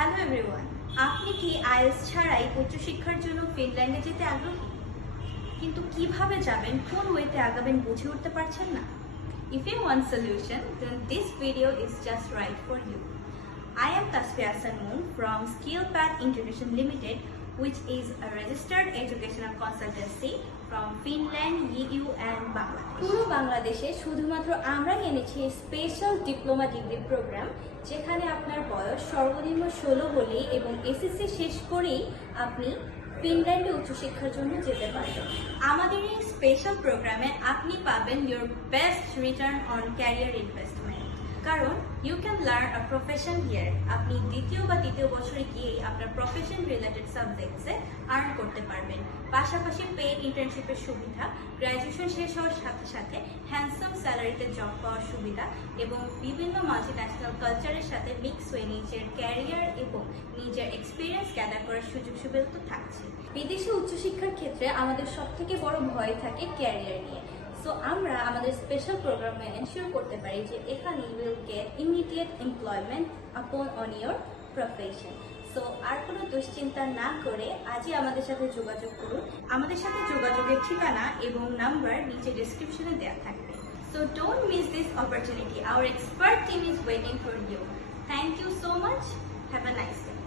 Hello everyone, আপনি কি IELTS ছাড়াই উচ্চশিক্ষার জন্য ফিনল্যান্ডে যেতে আগ্রহী? কিন্তু কিভাবে যাবেন, কোন ওয়েতে আগাবেন বুঝে উঠতে পারছেন না? If you want solution, then this video is just right for you. I am Tasfiya Sanmoon from SkillPath International Limited, which is a registered educational consultancy from Finland, EU and Bangladesh. পুরো বাংলাদেশে শুধুমাত্র আমরাই এনেছি special diploma degree programme, যেখানে আপনার বয়স সর্বনিম্ন 16 হলেই এবং এসএসসি শেষ করেই আপনি ফিনল্যান্ডে উচ্চশিক্ষার জন্য যেতে পারবেন। আমাদের এই স্পেশাল প্রোগ্রামে আপনি পাবেন your best return on career investment, কারণ you can learn a profession here. আপনি দ্বিতীয় বা তৃতীয় বছরে গিয়ে আপনার প্রফেশন রিলেটেড সাবজেক্টসে আর্ন করতে পারবেন। পাশাপাশি পেইড ইন্টার্নশিপের সুবিধা, গ্র্যাজুয়েশন শেষ হওয়ার সাথে সাথে হ্যান্ডসাম স্যালারিতে জব পাওয়ার সুবিধা এবং বিভিন্ন মাল্টিন্যাশনাল কালচারের সাথে মিক্স হয়ে নিজের ক্যারিয়ার এবং নিজের এক্সপিরিয়েন্স গ্যাদার করার সুযোগ সুবিধা তো থাকছে। বিদেশে উচ্চশিক্ষার ক্ষেত্রে আমাদের সবথেকে বড় ভয় থাকে ক্যারিয়ার নিয়ে। সো আমরা আমাদের স্পেশাল প্রোগ্রামে এনশিওর করতে পারি যে এখানে you will get immediate employment upon on your profession. So আর কোনো দুশ্চিন্তা না করে আজই আমাদের সাথে যোগাযোগ করুন। আমাদের সাথে যোগাযোগের ঠিকানা এবং নাম্বার নিচে ডেসক্রিপশনে দেওয়া থাকবে। So don't miss this opportunity. Our expert team is waiting for you. Thank you so much. Have a nice day.